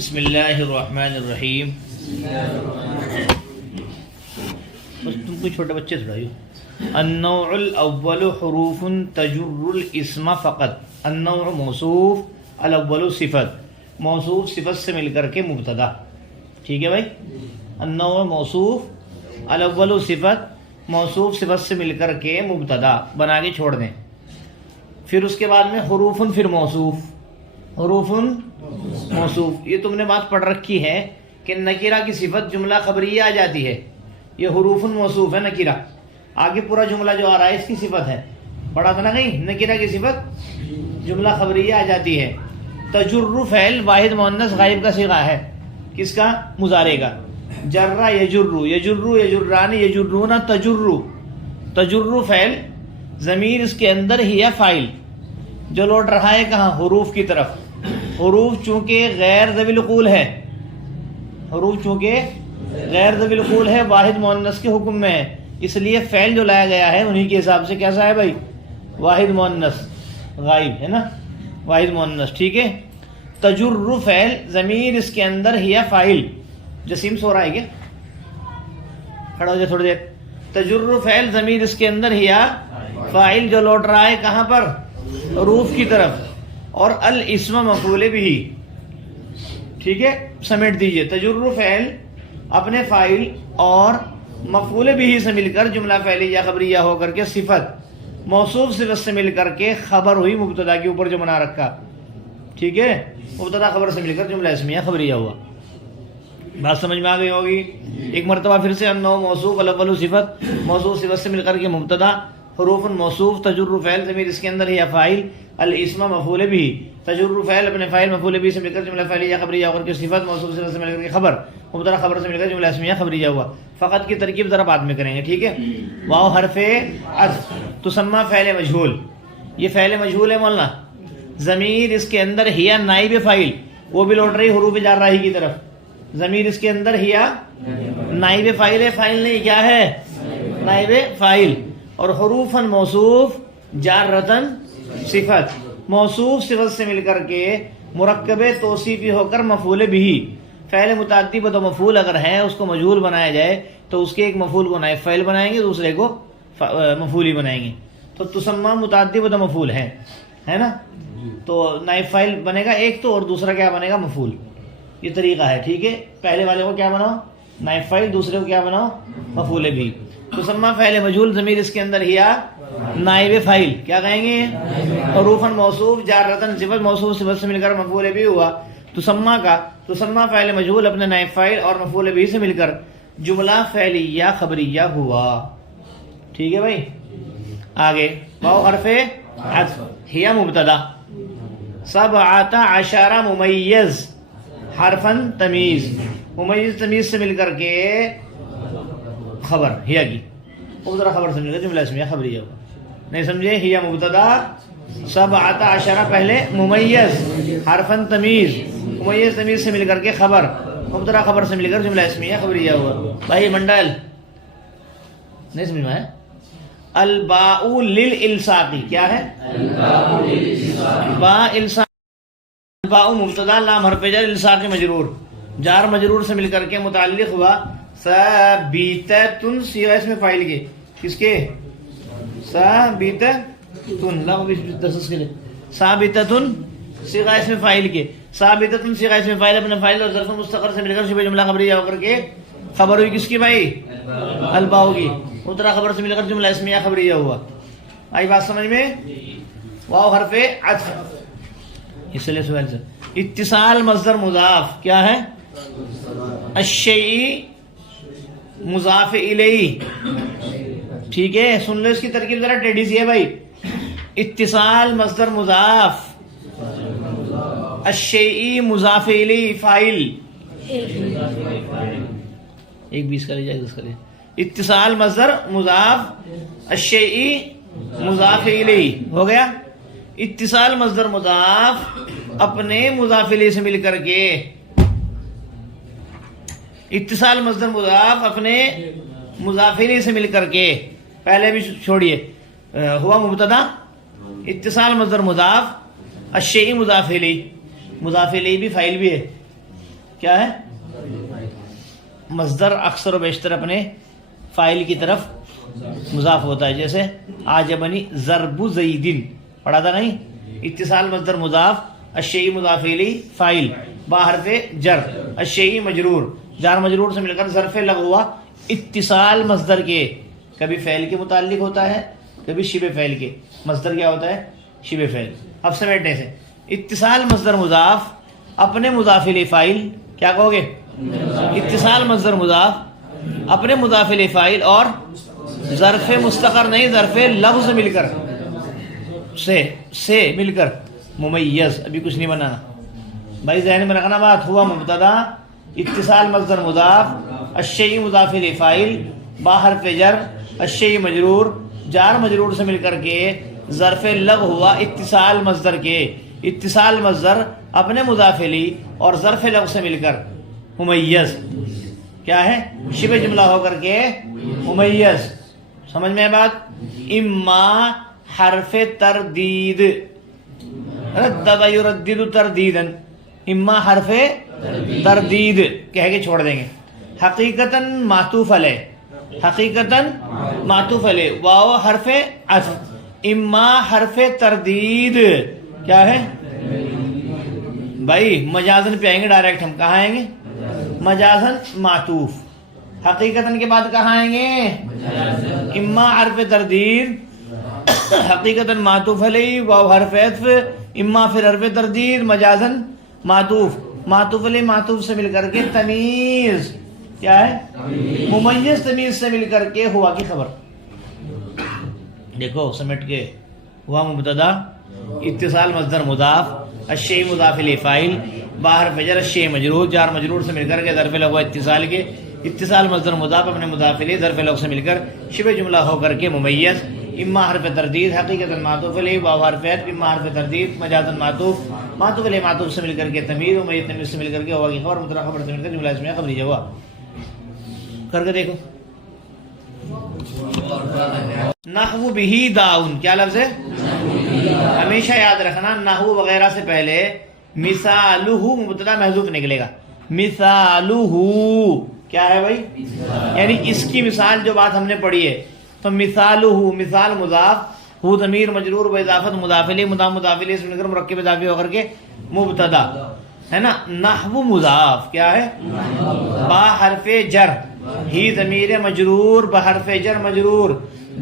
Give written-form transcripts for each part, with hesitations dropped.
بسم اللہ الرحمن الرحیم. بس تم کوئی چھوٹے بچے تھوڑا ہو. النوع الاول حروف تجر الاسم فقط. النوع موصوف، الاول صفت، موصوف صفت سے مل کر کے مبتدا. ٹھیک ہے بھائی. النوع موصوف، الاول صفت، موصوف صفت سے مل کر کے مبتدا بنا کے چھوڑ دیں. پھر اس کے بعد میں حروف، پھر موصوف. حروف موصوف، یہ تم نے بات پڑھ رکھی ہے کہ نکیرہ کی صفت جملہ خبریہ آ جاتی ہے. یہ حروف موصوف ہے نکیرہ. آگے پورا جملہ جو آ رہا ہے اس کی صفت ہے. پڑھا تھا نا کہیں نکیرہ کی صفت جملہ خبریہ آ جاتی ہے. تجر فعل واحد مؤنث غائب کا صیغہ ہے. کس کا؟ مضارع کا. جرہ یجر، یجر یجران یجرون تجر. تجر فعل، ضمیر اس کے اندر ہی ہے فاعل جو لوٹ رہا ہے کہاں؟ حروف کی طرف. حروف چونکہ غیر ذوی العقول ہے، حروف چونکہ غیر ذوی العقول ہے، واحد مؤنث کے حکم میں ہے، اس لیے فعل جو لایا گیا ہے انہی کے حساب سے کیسا ہے بھائی؟ واحد مؤنث غائب ہے نا، واحد مؤنث. ٹھیک ہے. تجر فعل، ضمیر اس کے اندر ہی ہے فاعل. جسیم سو رہا ہے کیا؟ کھڑا ہو جائے تھوڑی دیر. تجر فعل، ضمیر اس کے اندر ہی ہے فاعل جو لوٹ رہا ہے کہاں پر؟ حروف کی طرف. اور الاسم مفعول بھی. ٹھیک ہے، سمیٹ دیجئے. تجر فعل اپنے فاعل اور مفعول بھی سے مل کر جملہ فعلیہ یا خبریہ ہو کر کے صفت، موصوف صفت سے مل کر کے خبر ہوئی مبتدا کے اوپر جو بنا رکھا. ٹھیک ہے، مبتدا خبر سے مل کر جملہ اسمیہ خبریہ ہوا. بات سمجھ میں آ گئی ہوگی. ایک مرتبہ پھر سے النوع موصوف، الاول صفت، موصوف صفت سے مل کر کے مبتدا، حروف موصوف، تجر فعل، ضمیر اس کے اندر ہی فاعل، الاسم مفعول بھی. تجر فعل اپنے فاعل مفعول بھی سے مل کر جملہ فعلیہ خبریہ ہو کر کے صفت، موصوف صفت سے مل کر کے خبر، مبتدا خبر سے مل کر جملہ اسمیہ خبریہ ہوا. فقط کی ترکیب ذرا بعد میں کریں گے. ٹھیک ہے. واو حرف عطف تسمى فعل مجہول. یہ فعل مجہول ہے مولانا. ضمیر اس کے اندر ہی نائب فاعل، وہ بھی لوٹ رہی حروف جارحہ کی طرف. ضمیر اس کے اندر ہی نائب فاعل ہے، فاعل نہیں، کیا ہے؟ نائب فاعل. اور حروفاً موصوف، جارتاً صفت، موصوف صفت سے مل کر کے مرکب توصیفی ہو کر مفعول بھی. فعل متعدی بدو مفعول اگر ہے اس کو مجہول بنایا جائے تو اس کے ایک مفعول کو نائب فاعل بنائیں گے، دوسرے کو مفعولی بنائیں گے. تو تسمى متعدی بدو مفعول ہے نا، تو نائب فاعل بنے گا ایک تو، اور دوسرا کیا بنے گا؟ مفعول. یہ طریقہ ہے. ٹھیک ہے. پہلے والے کو کیا بناؤ؟ نائب فاعل. دوسرے کو کیا بناؤ؟ مفعول بھی. تسمى فعل مجہول، ضمیر اس کے اندر ہی نائب فاعل، کیا کہیں گے؟ حروفاً موصوف، جارتاً صفت، موصوف صفت سے مل کر مفعول بھی ہوا. تسمى کا تسمى فعل مجہول اپنے نائب فاعل اور مفعول بھی سے مل کر جملہ فعلیہ خبریہ ہوا. ٹھیک ہے بھائی. آگے واو حرف عطف ہی مبتدا. 17 ممیز حرفاً تمیز، ممیز تمیز سے مل کر کے خبر ہیا کی، مبتدا خبر سے مل کر جملہ اسمیہ خبریہ ہوگا. نہیں سمجھے؟ ہی مبتدا، 17 پہلے، ممیز حرفاً تمیز، ممیز تمیز سے مل کر کے خبر، مبتدا خبر سے مل کر جملہ اسمیہ خبریہ ہوا. بھائی منڈل نہیں سمجھ میں آیا؟ الباء للالصاقی کیا ہے؟ با الصاق. الباء مبتدا، لام حرف جر، الصاق مجرور، جار مجرور سے مل کر کے متعلق ہوا ثابتۃ صیغہ اسم فاعل کے. کس کے؟ ثابتۃ. ثابتۃ صیغہ اسم فاعل کے. ثابتۃ صیغہ اسم فاعل اپنے فاعل اور ظرف مستقر سے مل کر شبہ جملہ خبریہ ہو کر کے خبر ہوئی. کس کی بھائی؟ الباء کی. مبتدا خبر سے مل کر جملہ اسمیہ خبریہ ہوا. آئی بات سمجھ میں؟ واو حرف عطف. اس لیے سوال سے اتصال مصدر مضاف کیا ہے؟ الشیء مضاف الیہ. ٹھیک ہے. سن لو اس کی ترکیب ذرا ٹیڑھی سی ہے بھائی. اتصال مصدر مضاف، الشیء مضاف الیہ فاعل. 1:20 کا لیجیے، 10 کا لیجیے. اتصال مصدر مضاف، الشیء مضاف الیہ ہو گیا. اتصال مصدر مضاف اپنے مضاف الیہ سے مل کر کے، اتصال مصدر مضاف اپنے مضاف الیہ سے مل کر کے، پہلے بھی چھوڑیے، ہوا مبتدا، اتصال مصدر مضاف، الشیء مضاف الیہ، مضاف الیہ بھی فاعل بھی ہے. کیا ہے؟ مصدر اکثر و بیشتر اپنے فاعل کی طرف مضاف ہوتا ہے. جیسے عجبنی ضرب زیدن پڑھا تھا نہیں؟ اتصال مصدر مضاف، الشیء مضاف الیہ فاعل، با حرف جر، الشیء مجرور، جار مجرور سے مل کر ظرف لغو ہوا. اتصال مصدر کے کبھی فعل کے متعلق ہوتا ہے، کبھی شبہ فعل کے. مصدر کیا ہوتا ہے؟ شبہ فعل. اب سمیٹنے سے اتصال مصدر مضاف اپنے مضاف الیہ فاعل، کیا کہو گے؟ اتصال مصدر مضاف اپنے مضاف الیہ فاعل اور ظرف مستقر نہیں، ظرف لفظ مل کر سے مل کر ممیز. ابھی کچھ نہیں بنانا بھائی، ذہن میں رکھنا بات. ہوا مبتدا، اتصال مصدر مضاف، الشیء مضاف الیہ فاعل، با حرف جر، الشیء مجرور، جار مجرور سے مل کر کے ظرف لغو ہوا اتصال مصدر کے. اتصال مصدر اپنے مضاف الیہ اور ظرف لغو سے مل کر ممیز. کیا ہے؟ شبہ جملہ ہو کر کے ممیز. سمجھ میں بات؟ اما حرف تردید، ردد یردد تردیدن، اما حرف تردید کہہ کے چھوڑ دیں گے. حقیقتاً معطوف علیہ، حقیقتاً معطوف علیہ، واو حرف عطف. اما حرف تردید کیا ہے بھائی؟ مجازن پہ آئیں گے ڈائریکٹ. ہم کہاں آئیں گے؟ مجازن معطوف. حقیقتاً کے بعد کہاں آئیں گے؟ اما حرف تردید، حقیقتاً معطوف علیہ، واو حرف عطف، اما پھر حرف تردید، مجازن معطوف. معطوف علیہ معطوف سے مل کر کے تمیز، کیا ہے؟ ممیز تمیز سے مل کر کے ہوا کی خبر. دیکھو سمیٹ کے، ہوا مبتدا، اتصال مصدر مضاف، الشیء مضاف الیہ فاعل، با حرف جر، الشیء مجرور، جار مجرور سے مل کر کے ظرف لغو اتصال کے. اتصال مصدر مضاف اپنے مضاف الیہ ظرف لغو سے مل کر شبہ جملہ ہو کر کے ممیز. اما حرف تردید، حقیقتاً معطوف علیہ، واو حرف عطف، اما حرف تردید، مجازاً معطوف، معطوف علیہ معطوف سے مل کر کے تمیز، ممیز تمیز سے مل کر کے ہوا کی خبر، مبتدا خبر سے مل کر جملہ اسمیہ خبریہ ہوا. کر کے دیکھو. نحو بہی داؤن، کیا لفظ ہے؟ ہمیشہ یاد رکھنا نحو وغیرہ سے پہلے مثالہ مبتدا محذوف نکلے گا. مثالہ کیا ہے بھائی؟ یعنی اس کی مثال جو بات ہم نے پڑھی ہے. تو مثالہ، مثال مضاف، ہو ضمیر مجرور و اضافت مضاف الیہ، مضاف الیہ سے مل کر مرکب اضافی ہو کر کے مبتدا ہے نا. نحو مضاف کیا ہے؟ با حرف جر، ہی ضمیر مجرور، بحرف جر مجرور،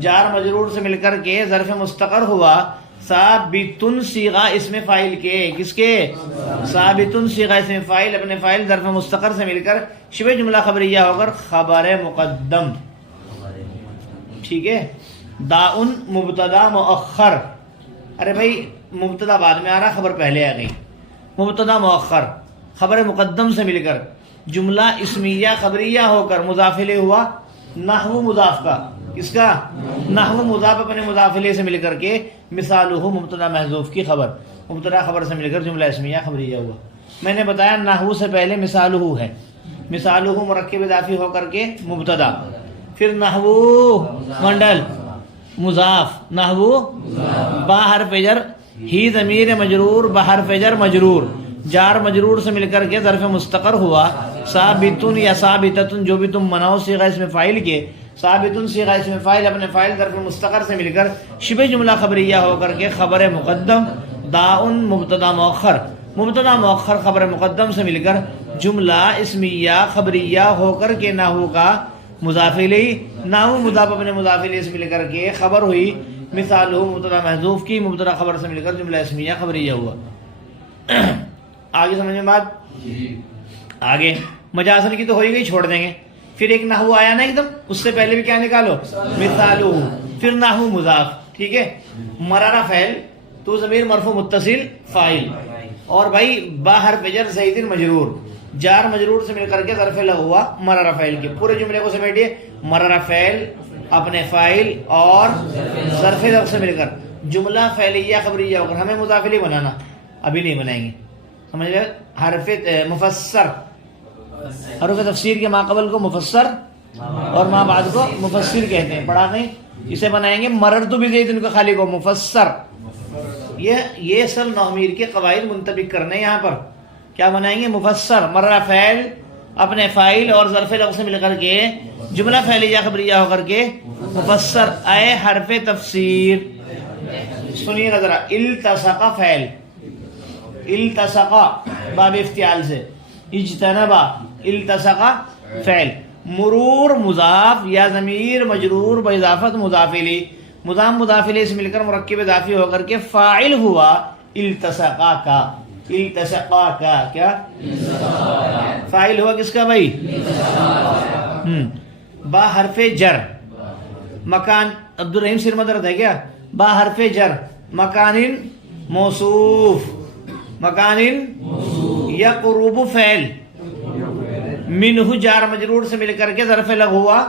جار مجرور سے مل کر کے ظرف مستقر ہوا. ثابتن صیغہ اسم فاعل کے، کس کے؟ ثابتن صیغہ اسم فاعل، اپنے فاعل ظرف مستقر سے مل کر شبہ جملہ خبریہ ہو کر خبر مقدم. ٹھیک ہے. داؤن مبتدا مؤخر، ارے بھائی مبتدا بعد میں آ رہا، خبر پہلے آ گئی. مبتدا مؤخر خبر مقدم سے مل کر جملہ اسمیہ خبریہ ہو کر مضاف الیہ ہوا. نحو مضاف کا، کس کا؟ نحو مضاف اپنے مضاف الیہ سے مل کر کے مثالہ مبتدا محذوف کی خبر، مبتدا خبر سے مل کر جملہ اسمیہ خبریہ ہوا. میں نے بتایا نحو سے پہلے مثالہ ہے، مثالہ مرکب اضافی ہو کر کے مبتدا، پھر نحو منڈل مضاف، نحو با حرف جر، ہی ضمیر مجرور، بحرف جر مجرور، جار مجرور سے مل کر کے ظرف مستقر ہوا. ثابتن یا ثابتتن جو بھی تم مناؤ صیغہ اسم فاعل کے، ثابتن صیغہ اسم فاعل اپنے فاعل ظرف مستقر سے مل کر شبہ جملہ خبریہ ہو کر کے خبر مقدم. داؤن مبتدا مؤخر، مبتدا مؤخر خبر مقدم سے مل کر جملہ اسمیہ خبریہ ہو کر کے نحو کا مضاف الیہ، نحو مضاف اپنے مضاف الیہ سے مل کر کے خبر ہوئی. مثالہ مبتدا محذوف کی، مبتدا خبر سے مل کر جملہ اسمیہ خبریہ ہوا. آگے سمجھ میں بات؟ آگے مجازن کی تو ہو ہی گئی، چھوڑ دیں گے. پھر ایک نحو آیا نا ایک دم، اس سے پہلے بھی کیا نکالو؟ مثالہ، پھر نحو مضاف. ٹھیک ہے. مرارہ فعل، تو ضمیر مرفوع متصل فاعل، اور بھائی با حرف جر زید مجرور، جار مجرور سے مل کر کے ظرف لغو ہوا مرارہ فعل کے. پورے جملے کو سمیٹیے. مرارہ فعل اپنے فاعل اور ظرف لغو سے مل کر جملہ فعلیہ خبریہ ہو کر ہمیں مضاف الیہ بنانا، ابھی نہیں بنائیں گے. سمجھ گئے؟ حرف مفسر، حروف تفسیر کے ما قبل کو مفسر اور ما بعد کو مفسر کہتے ہیں. پڑھا نہیں؟ اسے بنائیں گے مررت بزید کو خالی کو مفسر. یہ سب نومیر کے قواعد منطبق کرنے یہاں پر کیا بنائیں گے؟ مفسر، مرہ فعل اپنے فاعل اور ظرف لغو سے مل کر کے جملہ فعلیہ خبریہ ہو کر کے مفسر، اے حرف تفسیر. سنیے ذرا، التصق فعل، التصق باب افتعال سے، اجتنبا التصق فعل، مرور مضاف یا ضمیر مجرور باضافت مضاف الیہ، مضاف مضاف الیہ سے مل کر مرکب اضافی ہو کر کے فاعل ہوا التصقا کا، التصقا کا کیا فاعل ہوا کس کا بھائی؟ با حرف جر مکان، عبد الرحیم سر مدرد ہے کیا؟ با حرف جر مکان موصوف، مکان یقرب فعل، منہ جار مجرور سے مل کر کے ظرف لغو ہوا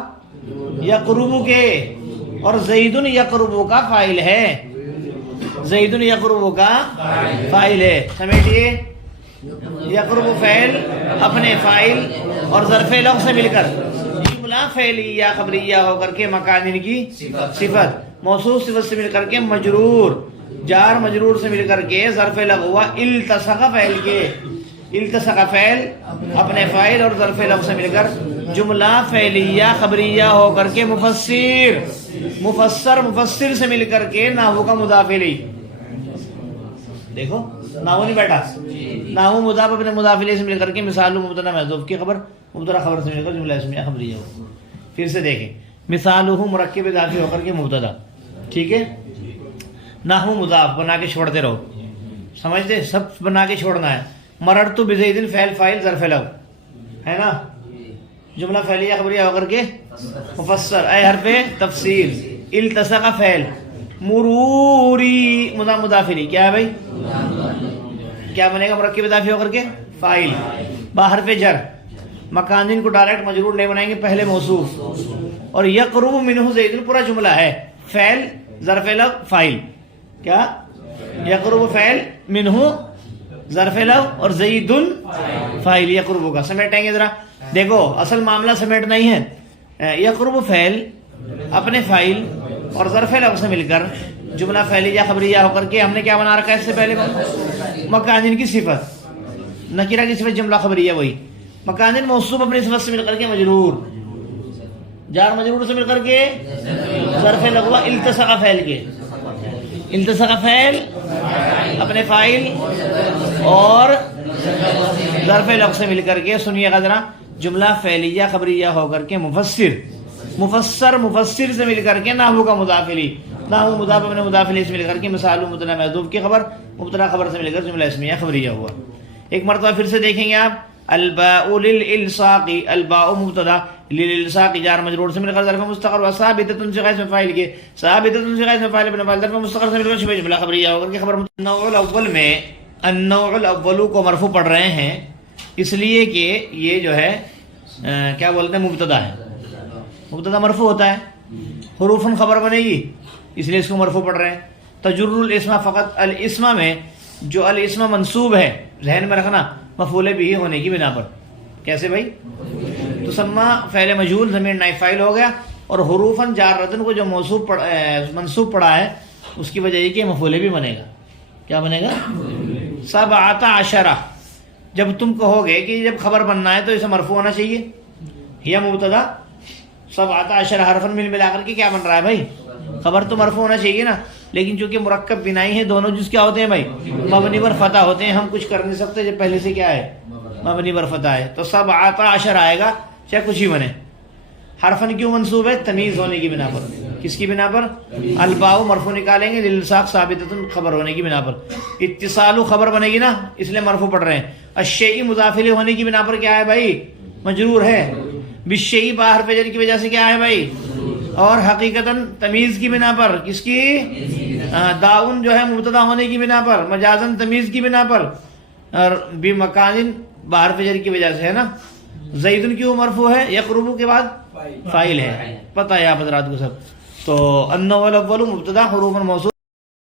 یقرب کے، اور زید یقرب کا فاعل ہے، زید یقرب کا فاعل ہے. سمیٹیے، یقرب فعل اپنے فاعل اور ظرف لغو سے مل کر جملہ فعلیہ خبریہ ہو کر کے مکان کی صفت، موصوف صفت سے مل کر کے مجرور، جار مجرور سے مل کر کے ظرف لغو ہوا التصق فعل کے، التصق فعل اپنے فاعل اور ظرف لغو سے مل کر جملہ فعلیہ خبریہ ہو کر کے مفسر، مفسر مفسر سے مل کر کے نحو کا مضاف الیہ. دیکھو نحو نہیں بیٹھا، نحو مضاف اپنے مضاف الیہ سے مل کر کے مثال مبتدا محذوف کی خبر، مبتدا خبر سے مل کر جملہ اسمیہ خبریہ ہو. پھر سے دیکھیں، مثالہ مرکب اضافی ہو کر کے مبتدا، ٹھیک ہے، نحو مضاف بنا کے چھوڑتے رہو، سمجھتے، سب بنا کے چھوڑنا ہے. مررت بزید فعل فاعل ظرف لغو ہے نا، جملہ فعلیہ خبریہ ہو کر کے مفسر، اے حرف تفسیر، التصق فعل، مروری مضاف مضاف الیہ کیا ہے بھائی؟ کیا بنے گا؟ مرکب اضافی ہو کر کے فاعل، با حرف جر مکان کو ڈائریکٹ مجرور نہیں بنائیں گے، پہلے موصوف، اور یقرب منہ زید پورا جملہ ہے، فعل ظرف لغو فاعل، کیا یقرب فعل منہ ظرف لغو اور زید فاعل یقرب کا. سمیٹیں گے ذرا، دیکھو اصل معاملہ سمیٹنا ہی ہے. یقرب فعل اپنے فاعل اور ظرف لغو سے مل کر جملہ فعلیہ خبریہ ہو کر کے ہم نے کیا بنا رکھا ہے اس سے پہلے؟ مکان کی صفت، نکرہ کی صفت جملہ خبریہ، وہی مکان موصوف اپنی صفت سے مل کر کے مجرور، جار مجرور سے مل کر کے ظرف لغو التصق فعل کے، التصق فعل اپنے فاعل اور ظرف لغو سے مل کر کے، سنیے گا ذرا، جملہ فعلیہ خبریہ ہو کر کے مفسر، مفسر مفسر سے مل کر کے نحو کا مضاف الیہ، نحو مضاف اپنے مضاف الیہ سے مل کر کے مثال مبتدا محذوف کی خبر، مبتدا خبر سے مل کر جملہ اسمیہ خبریہ ہوا. ایک مرتبہ پھر سے دیکھیں گے آپ، الباء للالصاق، الباء مبتدا، للالصاق جار مجرور سے مل کر ظرف مستقر، وثابتۃ صيغہ اسم فاعل کے، ثابتۃ صيغہ اسم فاعل ابن فاعل ظرف مستقر سے مل کر شبہ جملہ خبریہ ہو کر کے خبر. النوع الاول میں النوع الاول کو مرفوع پڑھ رہے ہیں اس لیے کہ یہ جو ہے کیا بولتے ہیں، مبتدا ہے، مبتدا مرفوع ہوتا ہے، حروفن خبر بنے گی اس لیے اس کو مرفوع پڑھ رہے ہیں. تجر الاسم فقط، الاسم میں جو الاسم منصوب ہے ذہن میں رکھنا مفعول به ہونے کی بنا پر. کیسے بھائی؟ تو سما فعل مجہول ضمیر نائب فاعل ہو گیا، اور حروفن جارتن کو جو موصوف منصوب پڑھا ہے اس کی وجہ یہ کہ مفعول بھی بنے گا. کیا بنے گا؟ سبعۃ عشرہ. جب تم کہو گے کہ جب خبر بننا ہے تو اسے مرفوع ہونا چاہیے، یا مبتدا، سبعۃ عشرہ حرفن ملا کر کے کیا بن رہا ہے بھائی؟ خبر تو مرفوع ہونا چاہیے نا، لیکن چونکہ مرکب بنائی ہے، دونوں جز کیا ہوتے ہیں بھائی؟ مبنی پر فتح ہوتے ہیں. ہم کچھ کر نہیں سکتے جب پہلے سے کیا ہے؟ مبنی پر فتح ہے. تو سبعۃ عشر آئے گا چاہے کچھ ہی بنے. حرفن کیوں منصوب ہے؟ تمیز ہونے کی بنا پر. کس کی بنا پر؟ الباء مرفوع نکالیں گے، للالصاق ثابتۃ خبر ہونے کی بنا پر. اتصال خبر بنے گی نا، اس لیے مرفوع پڑھ رہے ہیں. الشیء مضاف الیہ ہونے کی بنا پر کیا ہے بھائی؟ مجرور ہے. بالشیء با حرف جر کی وجہ سے کیا ہے بھائی؟ اور حقیقتاً تمیز کی بنا پر. کس کی؟ داؤن جو ہے مبتدا ہونے کی بنا پر، مجازن تمیز کی بنا پر، اور بمکان با حرف جر کی وجہ سے ہے نا. زیدن کیوں مرفوع ہے؟ یقربو کے بعد فاعل ہے، پتہ ہے آپ حضرات کو سب. تو النوع الاول مبتدا حروف موصول